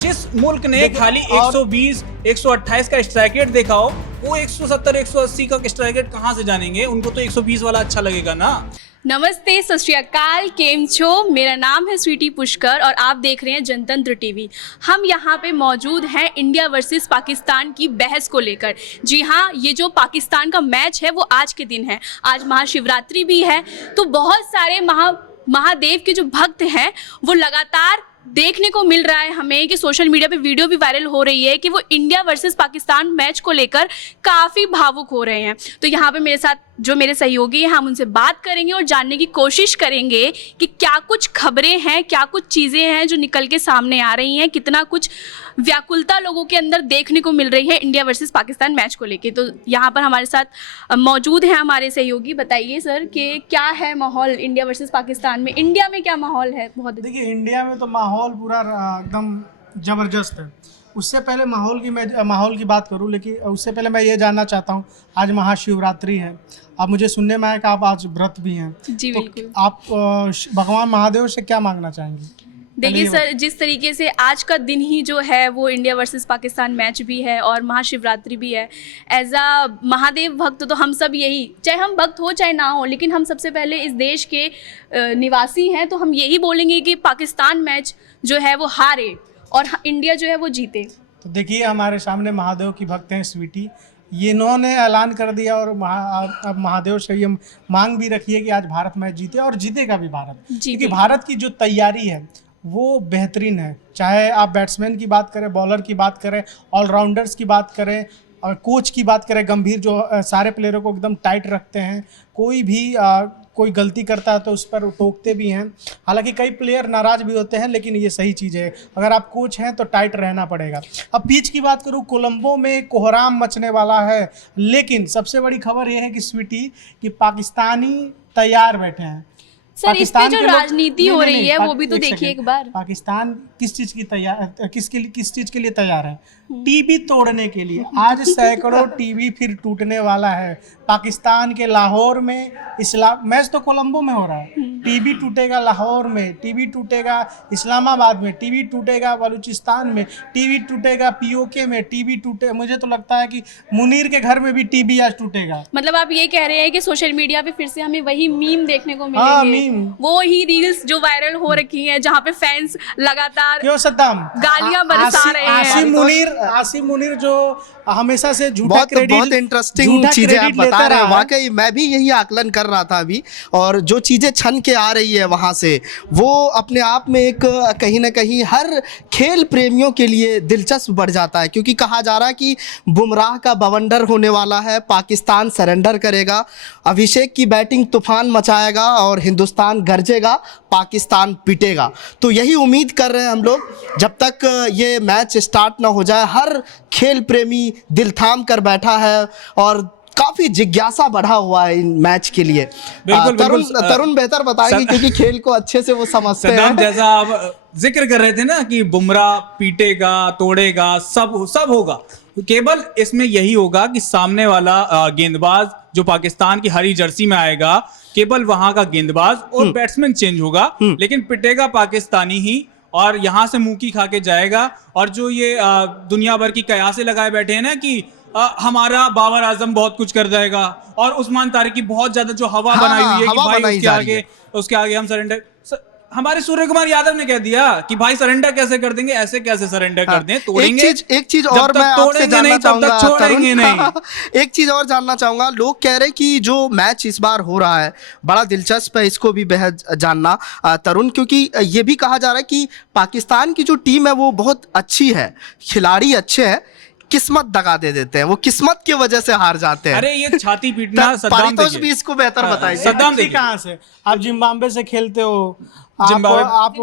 जिस मुल्क ने खाली 120, 128 का स्ट्राइक रेट देखा हो, वो 170, 180 का स्ट्राइक रेट कहाँ से जानेंगे? उनको तो 120 वाला अच्छा लगेगा ना। नमस्ते, सत श्री अकाल, केम छो। मेरा नाम है स्वीटी पुष्कर और आप देख रहे हैं जनतंत्र टीवी। हम यहाँ पे मौजूद हैं इंडिया वर्सेस पाकिस्तान की बहस को लेकर। जी हाँ, ये जो पाकिस्तान का मैच है वो आज के दिन है। आज महाशिवरात्रि भी है, तो बहुत सारे महादेव के जो भक्त हैं वो लगातार देखने को मिल रहा है हमें कि सोशल मीडिया पे वीडियो भी वायरल हो रही है कि वो इंडिया वर्सेस पाकिस्तान मैच को लेकर काफ़ी भावुक हो रहे हैं। तो यहाँ पे मेरे साथ जो मेरे सहयोगी हैं, हम उनसे बात करेंगे और जानने की कोशिश करेंगे कि क्या कुछ खबरें हैं, क्या कुछ चीज़ें हैं जो निकल के सामने आ रही हैं, कितना कुछ व्याकुलता लोगों के अंदर देखने को मिल रही है इंडिया वर्सेस पाकिस्तान मैच को लेके। तो यहाँ पर हमारे साथ मौजूद हैं हमारे सहयोगी। बताइए सर कि क्या है माहौल इंडिया वर्सेस पाकिस्तान में, इंडिया में क्या माहौल है? बहुत देखिए, इंडिया में तो माहौल पूरा एकदम ज़बरदस्त है। उससे पहले माहौल की बात करूं, लेकिन उससे पहले मैं ये जानना चाहता हूं, आज महाशिवरात्रि है। अब मुझे सुनने में आया कि आप आज व्रत भी हैं। जी तो बिल्कुल। आप भगवान महादेव से क्या मांगना चाहेंगे? देखिए सर, जिस तरीके से आज का दिन ही जो है वो इंडिया वर्सेस पाकिस्तान मैच भी है और महाशिवरात्रि भी है। एज अ महादेव भक्त तो हम सब यही, चाहे हम भक्त हो चाहे ना हो, लेकिन हम सबसे पहले इस देश के निवासी हैं, तो हम यही बोलेंगे कि पाकिस्तान मैच जो है वो हारे और इंडिया जो है वो जीते। तो देखिए, हमारे सामने महादेव की भक्त हैं स्वीटी। ये इन्होंने ऐलान कर दिया और अब महादेव से ये मांग भी रखी है कि आज भारत मैच जीते और जीतेगा भी भारत। क्योंकि भारत की जो तैयारी है वो बेहतरीन है। चाहे आप बैट्समैन की बात करें, बॉलर की बात करें, ऑलराउंडर्स की बात करें और कोच की बात करें, गंभीर जो सारे प्लेयरों को एकदम टाइट रखते हैं। कोई गलती करता है तो उस पर टोकते भी हैं। हालांकि कई प्लेयर नाराज़ भी होते हैं, लेकिन ये सही चीज़ है। अगर आप कोच हैं तो टाइट रहना पड़ेगा। अब पिच की बात करूँ, कोलंबो में कोहराम मचने वाला है, लेकिन सबसे बड़ी खबर ये है कि स्वीटी कि पाकिस्तानी तैयार बैठे हैं। सर, इस पे जो राजनीति हो रही है वो भी तो देखिए एक बार। पाकिस्तान किस चीज़ के लिए तैयार है? टीवी तोड़ने के लिए। आज सैकड़ों टीवी फिर टूटने वाला है। पाकिस्तान के लाहौर में मैच तो कोलंबो में हो रहा है। टीवी टूटेगा लाहौर में, टीवी टूटेगा इस्लामाबाद में, टीवी टूटेगा बलूचिस्तान में, टीवी टूटेगा पीओके में, टीवी टूटे। मुझे तो लगता है कि मुनीर के घर में भी टीवी आज टूटेगा। मतलब आप ये कह रहे हैं कि सोशल मीडिया पे फिर से हमें वही मीम देखने को मिलेंगे? वो ही रील्स जो वायरल हो रखी हैं जहाँ पे फैंस लगातार क्यों सद्दाम गालियां बरसा रहे हैं। आसिम मुनीर जो हमेशा से बहुत इंटरेस्टिंग चीजें आप बता रहे हैं। वाकई मैं भी यही आकलन कर रहा था अभी, और जो चीजें छन के आ रही है वहां से, वो अपने आप में एक कहीं ना कहीं हर खेल प्रेमियों के लिए दिलचस्प बढ़ जाता है। क्योंकि कहा जा रहा है कि बुमराह का बवंडर होने वाला है, पाकिस्तान सरेंडर करेगा, अभिषेक की बैटिंग तूफान मचाएगा और हिंदुस्तान गरजेगा, पाकिस्तान पिटेगा। तो यही उम्मीद कर रहे हैं हम लोग, जब तक ये मैच स्टार्ट ना हो जाए। हर खेल प्रेमी दिल थाम कर बैठा है और काफी जिज्ञासा बढ़ा हुआ है इन मैच के लिए। तरुण बेहतर बताएंगे क्योंकि खेल को अच्छे से वो समझते हैं। जैसा आप जिक्र कर रहे थे ना कि बुमराह पीटेगा, तोड़ेगा, सब होगा। केवल इसमें यही होगा कि सामने वाला गेंदबाज जो पाकिस्तान की हरी जर्सी में आएगा, केवल वहां का गेंदबाज और बैट्समैन चेंज होगा, लेकिन पिटेगा पाकिस्तानी ही और यहां से मुंह की खा के जाएगा। और जो ये दुनिया भर की कयासें लगाए बैठे हैं ना कि हमारा बाबर आजम बहुत कुछ कर जाएगा और उस्मान तारिक की बहुत ज्यादा जो हवा बनाई हुई है कि भाई उसके आगे हम सरेंडर। हमारे सूर्य कुमार यादव ने कह दिया कि भाई सरेंडर कैसे कर देंगे, ऐसे कैसे सरेंडर कर दें, तोड़ेंगे। एक चीज और मैं आपसे जानना चाहूंगा, छोड़ेंगे नहीं। एक चीज और जानना चाहूंगा, लोग कह रहे हैं कि जो मैच इस बार हो रहा है बड़ा दिलचस्प है, इसको भी बेहद जानना तरुण, क्योंकि ये भी कहा जा रहा है कि पाकिस्तान की जो टीम है वो बहुत अच्छी है, खिलाड़ी अच्छे हैं, किस्मत दगा दे देते हैं, वो किस्मत की वजह से हार जाते हैं। अरे ये छाती पीटना, पारितोष भी इसको बेहतर बताएंगे। सद्दाम कहाँ से? आप जिम्बाब्वे से खेलते हो, आप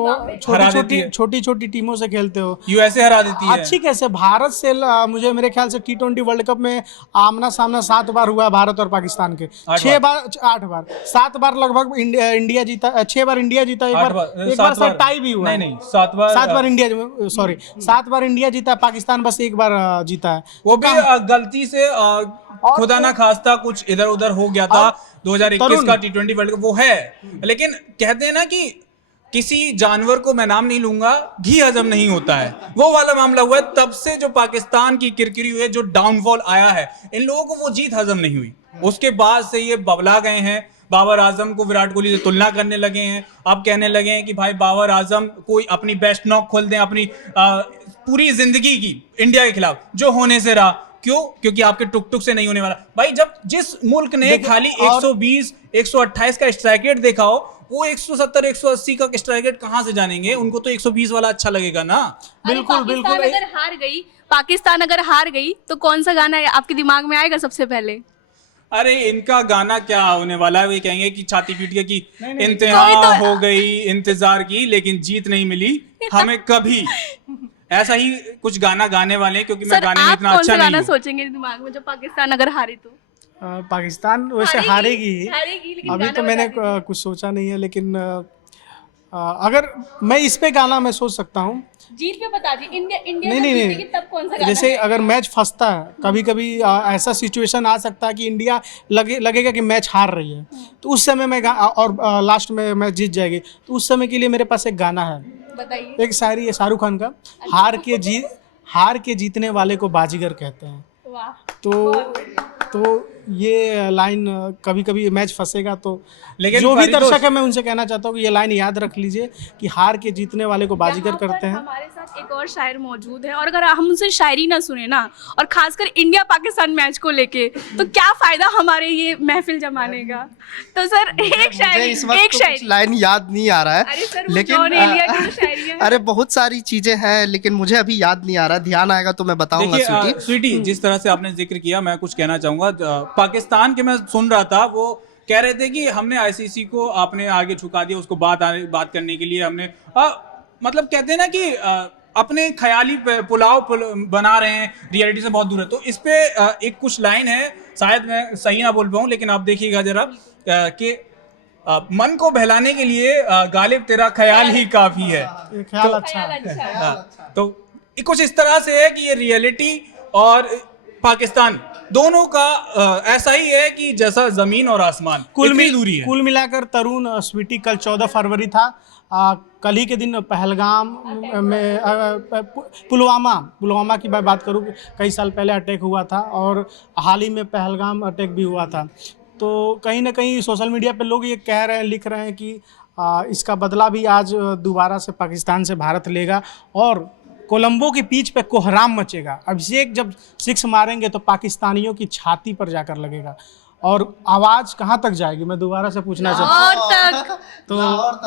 छोटी छोटी टीमों से खेलते हो, यूएसए हरा देती है। अच्छी कैसे भारत से मुझे मेरे ख्याल से T20 वर्ल्ड कप में आमना सामना 7 बार हुआ भारत और पाकिस्तान के। 8 बार 7 बार लगभग इंडिया जीता, 6 बार इंडिया जीता, एक बार से टाई भी हुआ। नहीं 7 बार इंडिया, सॉरी 7 बार इंडिया जीता, पाकिस्तान बस एक बार जीता है। वो भी गलती से खुदा ना खास्ता कुछ इधर उधर हो गया था। 2021 का T20 वर्ल्ड कप वो है, लेकिन कहते हैं ना कि किसी जानवर को मैं नाम नहीं लूंगा, घी हजम नहीं होता है, वो वाला मामला हुआ है। तब से जो पाकिस्तान की किरकिरी हुई है, जो डाउनफॉल आया है, इन लोगों को वो जीत हजम नहीं हुई। उसके बाद से ये बबला गए हैं, बाबर आजम को विराट कोहली से तुलना करने लगे हैं। अब कहने लगे हैं कि भाई बाबर आजम कोई अपनी बेस्ट नॉक खोल दें अपनी पूरी जिंदगी की इंडिया के खिलाफ, जो होने से रहा। क्यों? क्योंकि आपके टुक टुक से नहीं होने वाला भाई। जब जिस मुल्क ने खाली 120 128 का स्ट्राइक रेट देखा हो, वो 170 180 का स्ट्राइक रेट कहां से जानेंगे? उनको तो 120 वाला अच्छा लगेगा ना। बिल्कुल बिल्कुल। पाकिस्तान अगर हार गई तो कौन सा गाना आपके दिमाग में आएगा सबसे पहले? अरे इनका गाना क्या होने वाला है, वे कहेंगे कि छाती पीट के कि इंतहा हो गई इंतजार की लेकिन जीत नहीं मिली हमें कभी। ऐसा ही कुछ गाना गाने वाले हैं, क्योंकि मैं गाने में इतना अच्छा नहीं हूं। गाना सोचेंगे दिमाग में जब पाकिस्तान अगर हारे तो? पाकिस्तान वैसे हारेगी लेकिन अभी तो मैंने कुछ सोचा नहीं है, लेकिन अगर मैं इस पे गाना मैं सोच सकता हूँ। जीत पे बता दी इंडिया नहीं तब कौन सा गाना जैसे है? अगर मैच फंसता है, कभी कभी ऐसा सिचुएशन आ सकता है कि इंडिया लगेगा कि मैच हार रही है, तो उस समय मैं और लास्ट में मैच जीत जाएगी, तो उस समय के लिए मेरे पास एक गाना है, बताइए। एक शायरी है शाहरुख खान का, हार के जीतने वाले को बाजीगर कहते हैं। वाह। तो ये लाइन कभी कभी मैच फंसेगा तो लेकिन जो भी दर्शक है मैं उनसे कहना चाहता हूँ कि ये लाइन याद रख लीजिए कि हार के जीतने वाले को बाजीगर करते हैं। हमारे साथ एक और शायर मौजूद है, और अगर हम उनसे शायरी ना सुने ना, और खासकर इंडिया पाकिस्तान मैच को लेके, तो क्या फायदा हमारे ये महफिल जमाने का। तो सर एक शायरी लाइन याद नहीं आ रहा है। अरे सर, लेकिन अरे बहुत सारी चीजें हैं, लेकिन मुझे अभी याद नहीं आ रहा, ध्यान आएगा तो मैं बताऊंगा। स्वीटी, जिस तरह से आपने जिक्र किया, मैं कुछ कहना चाहूंगा। पाकिस्तान के मैं सुन रहा था, वो कह रहे थे कि हमने आईसीसी को आपने आगे झुका दिया, उसको बात करने के लिए हमने मतलब कहते हैं ना कि अपने ख्याली पुलाव बना रहे हैं, रियलिटी से बहुत दूर है। तो इस पे एक कुछ लाइन है, शायद मैं सही ना बोल पाऊं, लेकिन आप देखिएगा जरा कि मन को बहलाने के लिए गालिब तेरा ख्याल ही काफी है। ख्याल अच्छा। तो कुछ इस तरह से है कि ये रियलिटी और पाकिस्तान दोनों का ऐसा ही है कि जैसा जमीन और आसमान, इतनी दूरी है। कुल मिलाकर तरुण स्वीटी, कल 14 फरवरी था। कल ही के दिन पहलगाम में पुलवामा की मैं बात करूँ, कई साल पहले अटैक हुआ था, और हाल ही में पहलगाम अटैक भी हुआ था। तो कहीं ना कहीं सोशल मीडिया पे लोग ये कह रहे हैं, लिख रहे हैं कि इसका बदला भी आज दोबारा से पाकिस्तान से भारत लेगा, और कोलंबो की पिच पे कोहराम मचेगा। अभिषेक जब 6 मारेंगे तो पाकिस्तानियों की छाती पर जाकर लगेगा, और आवाज़ कहाँ तक जाएगी, मैं दोबारा से पूछना चाहता हूँ। तो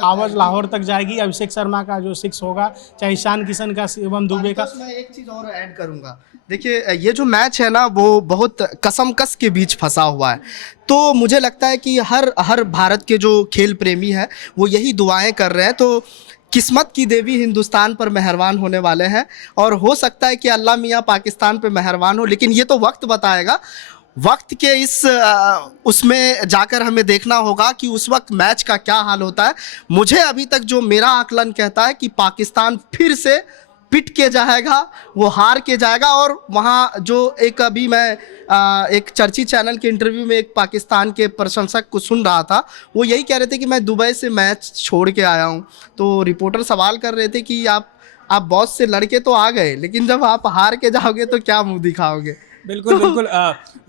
आवाज़ लाहौर तक जाएगी। अभिषेक शर्मा का जो 6 होगा, चाहे ईशान किशन का, शिवम दुबे का। मैं एक चीज़ और ऐड करूँगा। देखिए, ये जो मैच है ना, वो बहुत कसमकस के बीच फंसा हुआ है। तो मुझे लगता है कि हर भारत के जो खेल प्रेमी हैं वो यही दुआएं कर रहे हैं। तो किस्मत की देवी हिंदुस्तान पर मेहरबान होने वाले हैं, और हो सकता है कि अल्लाह मियाँ पाकिस्तान पे मेहरबान हो, लेकिन ये तो वक्त बताएगा। वक्त के उसमें जाकर हमें देखना होगा कि उस वक्त मैच का क्या हाल होता है। मुझे अभी तक जो मेरा आकलन कहता है कि पाकिस्तान फिर से पिट के जाएगा, वो हार के जाएगा। और वहाँ जो एक अभी मैं एक चर्चित चैनल के इंटरव्यू में एक पाकिस्तान के प्रशंसक को सुन रहा था, वो यही कह रहे थे कि मैं दुबई से मैच छोड़ के आया हूँ। तो रिपोर्टर सवाल कर रहे थे कि आप बॉस से लड़के तो आ गए, लेकिन जब आप हार के जाओगे तो क्या मुंह दिखाओगे। बिल्कुल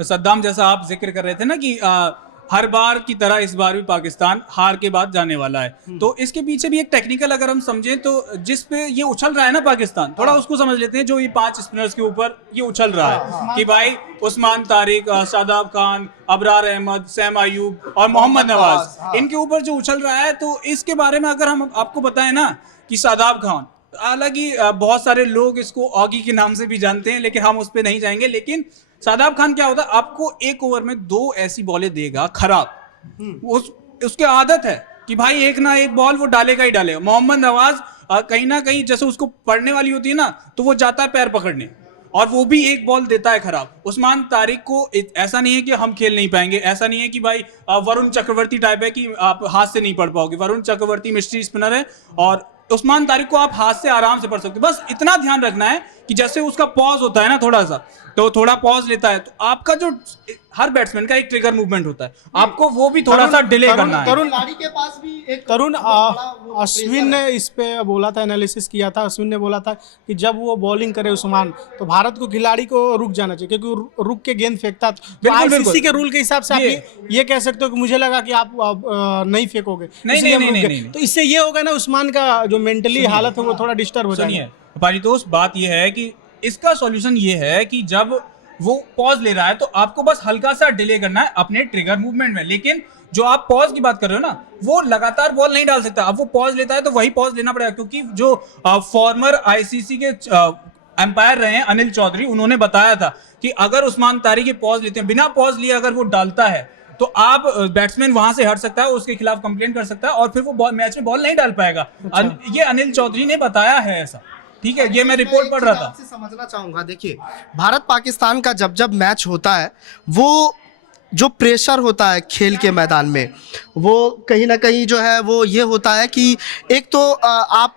सद्दाम, जैसा आप जिक्र कर रहे थे ना कि हर बार की तरह इस बार भी पाकिस्तान हार के बाद जाने वाला है। तो इसके पीछे भी एक टेक्निकल अगर हम समझें, तो जिस पे ये उछल रहा है ना पाकिस्तान, थोड़ा उसको समझ लेते हैं। जो ये 5 स्पिनर्स के ऊपर ये उछल रहा है कि भाई उस्मान तारिक, शादाब खान, अबरार अहमद, सैम अयूब और मोहम्मद नवाज, इनके ऊपर जो उछल रहा है, तो इसके बारे में अगर हम आपको बताएं ना कि शादाब खान, हालांकि बहुत सारे लोग इसको ऑगी के नाम से भी जानते हैं, लेकिन हम उस पर नहीं जाएंगे। लेकिन शादाब खान क्या होता है, आपको एक ओवर में 2 ऐसी बॉलें देगा खराब। उसकी आदत है कि भाई एक ना एक बॉल वो डालेगा ही डालेगा। मोहम्मद नवाज कहीं ना कहीं जैसे उसको पढ़ने वाली होती है ना, तो वो जाता है पैर पकड़ने, और वो भी एक बॉल देता है खराब। उस्मान तारिक को ऐसा नहीं है कि हम खेल नहीं पाएंगे, ऐसा नहीं है कि भाई वरुण चक्रवर्ती टाइप है कि आप हाथ से नहीं पढ़ पाओगे। वरुण चक्रवर्ती मिस्ट्री स्पिनर है, और उस्मान तारिक को आप हाथ से आराम से पढ़ सकते हो। बस इतना ध्यान रखना है कि जैसे उसका पॉज होता है ना थोड़ा सा, तो थोड़ा पॉज लेता है, तो आपका जो हर बैट्समैन का एक ट्रिगर मूवमेंट होता है, आपको वो भी थोड़ा सा डिले करना है। तरुण खिलाड़ी के पास भी एक तरुण बहुत बड़ा वो अश्विन ने इस पे बोला था, एनालिसिस किया था। अश्विन ने बोला था कि जब वो बॉलिंग करे उस्मान, तो भारत को खिलाड़ी को रुक जाना चाहिए, क्योंकि वो रुक के गेंद फेंकता। तो बिल्कुल, आईसीसी बिल्कुल। के रूल के हिसाब से आप ये कह सकते हो कि मुझे लगा कि आप नहीं फेंकोगे, इसलिए हम रुक गए। नहीं। तो इससे ये होगा ना, उस्मान का जो मेंटली हालत है वो थोड़ा डिस्टर्ब हो सुनिए जाएगा। पारितोष, बात ये है कि इसका सॉल्यूशन ये है कि जब वो पॉज ले रहा है तो आपको बस हल्का सा डिले करना है अपने ट्रिगर मूवमेंट में। लेकिन जो आप पॉज की बात कर रहे हो ना, वो लगातार बॉल नहीं डाल सकता। अब वो पॉज लेता है तो वही पॉज लेना पड़ेगा, क्योंकि जो फॉर्मर आईसीसी के एम्पायर रहे हैं अनिल चौधरी, उन्होंने बताया था कि अगर उस्मान तारिक ये पॉज लेते हैं, बिना पॉज लिए अगर वो डालता है तो आप बैट्समैन वहां से हट सकता है, उसके खिलाफ कंप्लेंट कर सकता है और फिर वो मैच में बॉल नहीं डाल पाएगा। ये अनिल चौधरी ने बताया है ऐसा, ठीक है, ये मैं रिपोर्ट पढ़ रहा था। आपसे समझना चाहूंगा, देखिए भारत पाकिस्तान का जब जब मैच होता है, वो जो प्रेशर होता है खेल के मैदान में, वो कहीं ना कहीं जो है वो ये होता है कि एक तो आप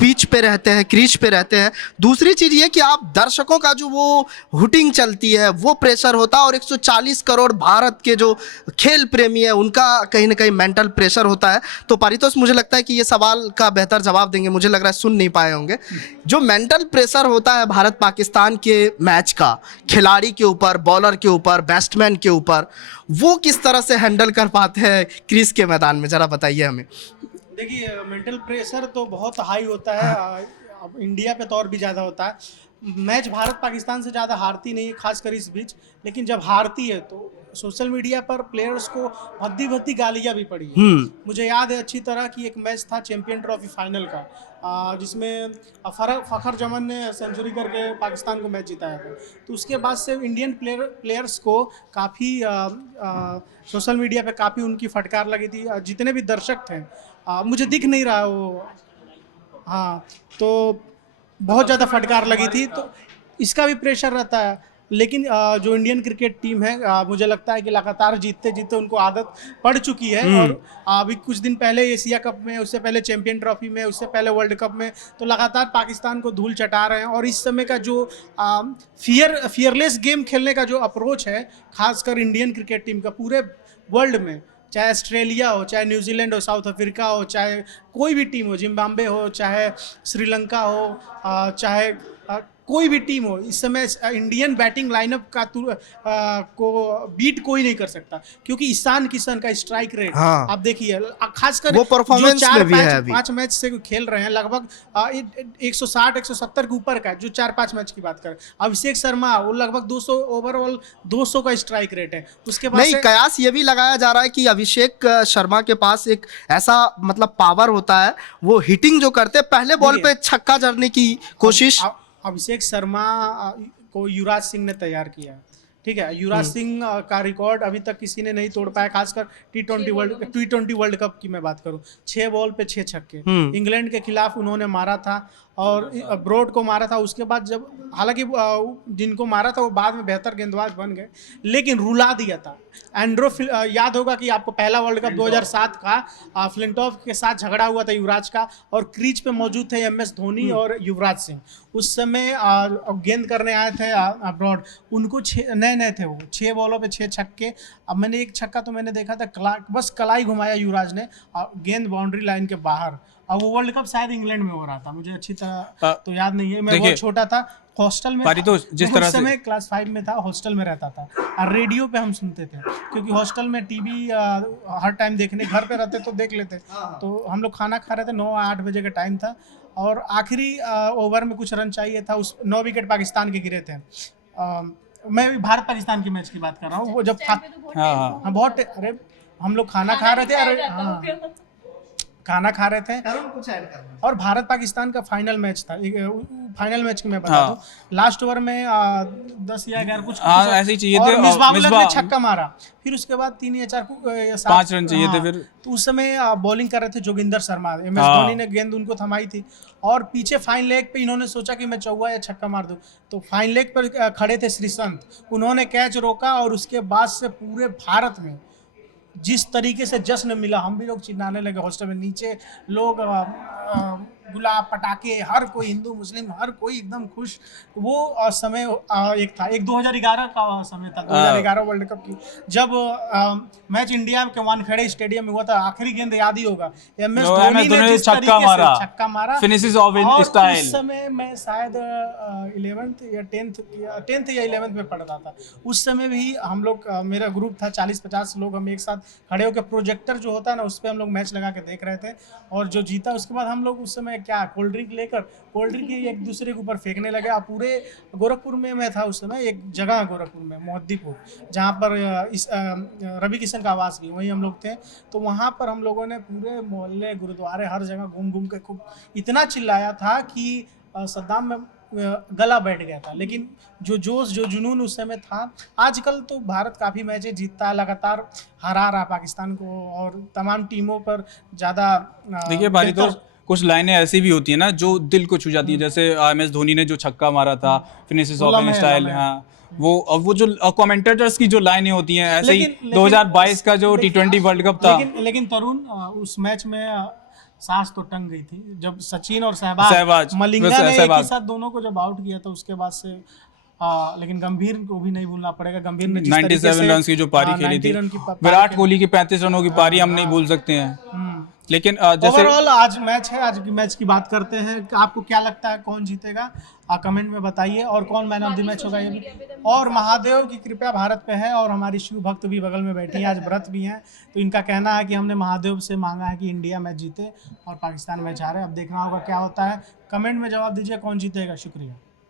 पिच पे रहते हैं, क्रीज पे रहते हैं, दूसरी चीज़ ये कि आप दर्शकों का जो वो हुटिंग चलती है वो प्रेशर होता है, और 140 करोड़ भारत के जो खेल प्रेमी है उनका कहीं ना कहीं मेंटल प्रेशर होता है। तो पारितोष, मुझे लगता है कि ये सवाल का बेहतर जवाब देंगे, मुझे लग रहा है सुन नहीं पाए होंगे। जो मेंटल प्रेशर होता है भारत पाकिस्तान के मैच का, खिलाड़ी के ऊपर, बॉलर के ऊपर, बैट्समैन के ऊपर, वो किस तरह से हैंडल कर पाते हैं क्रीज के मैदान में, जरा बताइए हमें। देखिए, मेंटल प्रेशर तो बहुत हाई होता है, अब इंडिया पे तो और भी ज़्यादा होता है। मैच भारत पाकिस्तान से ज़्यादा हारती नहीं है, खासकर इस बीच, लेकिन जब हारती है तो सोशल मीडिया पर प्लेयर्स को भद्दी भद्दी गालियाँ भी पड़ी है। मुझे याद है अच्छी तरह कि एक मैच था चैंपियन ट्रॉफी फाइनल का, जिसमें फ़खर जमन ने सेंचुरी करके पाकिस्तान को मैच जिताया था। तो उसके बाद से इंडियन प्लेयर्स को काफ़ी सोशल मीडिया पे काफ़ी उनकी फटकार लगी थी। जितने भी दर्शक थे, मुझे दिख नहीं रहा वो, हाँ, तो बहुत ज़्यादा फटकार लगी थी। तो इसका भी प्रेशर रहता है, लेकिन जो इंडियन क्रिकेट टीम है, मुझे लगता है कि लगातार जीतते जीतते उनको आदत पड़ चुकी है। और अभी कुछ दिन पहले एशिया कप में, उससे पहले चैंपियन ट्रॉफी में, उससे पहले वर्ल्ड कप में, तो लगातार पाकिस्तान को धूल चटा रहे हैं। और इस समय का जो फियरलेस गेम खेलने का जो अप्रोच है, खासकर इंडियन क्रिकेट टीम का पूरे वर्ल्ड में, चाहे ऑस्ट्रेलिया हो, चाहे न्यूजीलैंड हो, साउथ अफ्रीका हो, चाहे कोई भी टीम हो, जिम्बाब्वे हो, चाहे श्रीलंका हो, चाहे कोई भी टीम हो, इस समय इंडियन बैटिंग लाइनअप का को बीट कोई नहीं कर सकता, क्योंकि ईशान किशन का स्ट्राइक रेट, हाँ, आप देखिए, खासकर वो परफॉर्मेंस में भी है। अभी 5 मैच से खेल रहे हैं, लगभग 160-170 के ऊपर का, जो 4-5 मैच की बात करें। अभिषेक शर्मा, वो लगभग 200, ओवरऑल 200 का स्ट्राइक रेट है। उसके बाद नहीं, कयास ये भी लगाया जा रहा है कि अभिषेक शर्मा के पास एक ऐसा मतलब पावर होता है, वो हिटिंग जो करते हैं, पहले बॉल पे छक्का जड़ने की कोशिश। अभिषेक शर्मा को युवराज सिंह ने तैयार किया, ठीक है। युवराज सिंह का रिकॉर्ड अभी तक किसी ने नहीं तोड़ पाया, खासकर टी20 वर्ल्ड कप की मैं बात करूं। 6 बॉल पे 6 छक्के इंग्लैंड के खिलाफ उन्होंने मारा था, और ब्रॉड को मारा था। उसके बाद जब, हालांकि जिनको मारा था वो बाद में बेहतर गेंदबाज बन गए, लेकिन रुला दिया था। एंड्रो, याद होगा कि आपको पहला वर्ल्ड कप 2007 का फ्लिंटॉफ के साथ झगड़ा हुआ था युवराज का, और क्रीज पे मौजूद थे MS धोनी और युवराज सिंह। उस समय गेंद करने आए थे ब्रॉड, उनको नए थे वो, 6 बॉलों पे 6 छक्के। अब मैंने एक छक्का तो मैंने देखा था, बस कलाई घुमाया युवराज ने, गेंद बाउंड्री लाइन के बाहर। अब वो वर्ल्ड कप शायद इंग्लैंड में हो रहा था, मुझे अच्छी तरह तो याद नहीं है, मैं बहुत छोटा था, हॉस्टल में, जिस तरह से समय क्लास 5 में था, हॉस्टल में रहता था, और रेडियो पे हम सुनते थे, क्योंकि हॉस्टल में टीवी हर टाइम देखने, घर पे रहते तो देख लेते। तो हम लोग खाना खा रहे थे, 9-8 बजे का टाइम था, और आखिरी ओवर में कुछ रन चाहिए था, उस 9 विकेट पाकिस्तान के गिरे थे। मैं भारत पाकिस्तान की मैच की बात कर रहा हूँ, वो जब बहुत, अरे हम लोग खाना खा रहे थे, अरे खाना खा रहे थे, और भारत पाकिस्तान का फाइनल मैच था। फाइनल मैच की मैं बता दूं, लास्ट ओवर में 10 या 11 कुछ ऐसे ही चाहिए थे, मिसबाह ने छक्का मारा, फिर उसके बाद 3 या 4 5 रन चाहिए थे। फिर तो उस समय बॉलिंग कर रहे थे जोगिंदर शर्मा, MS धोनी ने गेंद उनको थमाई थी, और पीछे फाइन लेग पे इन्होंने सोचा कि मैं चौका या छक्का मार दूं, तो फाइन लेग पर खड़े थे श्रीसंत, उन्होंने कैच रोका, और उसके बाद से पूरे भारत में जिस तरीके से जश्न मिला, हम भी लोग चिल्लाने लगे हॉस्टल में, नीचे लोग गुलाब पटाखे, हर कोई हिंदू मुस्लिम हर कोई एकदम खुश। वो समय एक था, एक 2011 का समय था, 2011 वर्ल्ड कप की, जब मैच इंडिया के वानखेड़े स्टेडियम में हुआ था। आखिरी गेंद याद ही होगा, MS धोनी ने जिस तरीके से छक्का मारा, फिनिशेस ऑफ इन स्टाइल। उस समय मैं शायद 11th या 10th या 11th में पढ़ रहा था। उस समय भी हम लोग, मेरा ग्रुप था 40-50 लोग, हम एक साथ खड़े होकर प्रोजेक्टर जो होता है ना उस पर हम लोग मैच लगा के देख रहे थे। और जो जीता उसके बाद हम लोग उस समय क्या कोल्ड ड्रिंक लेकर कोल्ड ड्रिंक एक दूसरे के ऊपर फेंकने लगे। और पूरे गोरखपुर में मैं था उस समय, एक जगह गोरखपुर में मोहद्दीपुर, जहाँ पर रवि किशन का आवास भी, वहीं हम लोग थे। तो वहाँ पर हम लोगों ने पूरे मोहल्ले, गुरुद्वारे, हर जगह घूम घूम के खूब इतना चिल्लाया था कि सद्दाम में गला बैठ गया था। लेकिन जो जोश जो जुनून उस समय था, आजकल तो भारत काफ़ी मैचें जीतता है, लगातार हरा रहा पाकिस्तान को, और तमाम टीमों पर ज़्यादा देखिए भाई, तो कुछ लाइनें ऐसी भी होती है ना जो दिल को छू जाती है, जैसे MS धोनी ने जो छक्का मारा था, फिनिशेस ऑफ इन स्टाइल। हाँ, वो जो कमेंटेटर्स की जो लाइनें होती हैं, ऐसे ही 2022 का जो T20 वर्ल्ड कप था। लेकिन तरुण, उस मैच में सांस तो टंग गई थी जब सचिन और सहवाग मलिंगा ने एक ही साथ दोनों को जब आउट किया था, उसके बाद से लेकिन गंभीर को भी नहीं भूलना पड़ेगा। गंभीर ने 97 रन की जो पारी खेली थी, विराट कोहली की 35 रनों की पारी हम नहीं भूल सकते हैं। लेकिन जैसे ओवरऑल आज मैच है, आज की मैच की बात करते हैं। आपको क्या लगता है कौन जीतेगा, कमेंट में बताइए, और कौन मैन ऑफ द मैच होगा ये भी। और महादेव की कृपा भारत पे है, और हमारी शिव भक्त भी बगल में बैठी हैं, आज व्रत भी हैं, तो इनका कहना है कि हमने महादेव से मांगा है कि इंडिया मैच जीते और पाकिस्तान मैच हारे। अब देखना होगा क्या होता है। कमेंट में जवाब दीजिए कौन जीतेगा। शुक्रिया।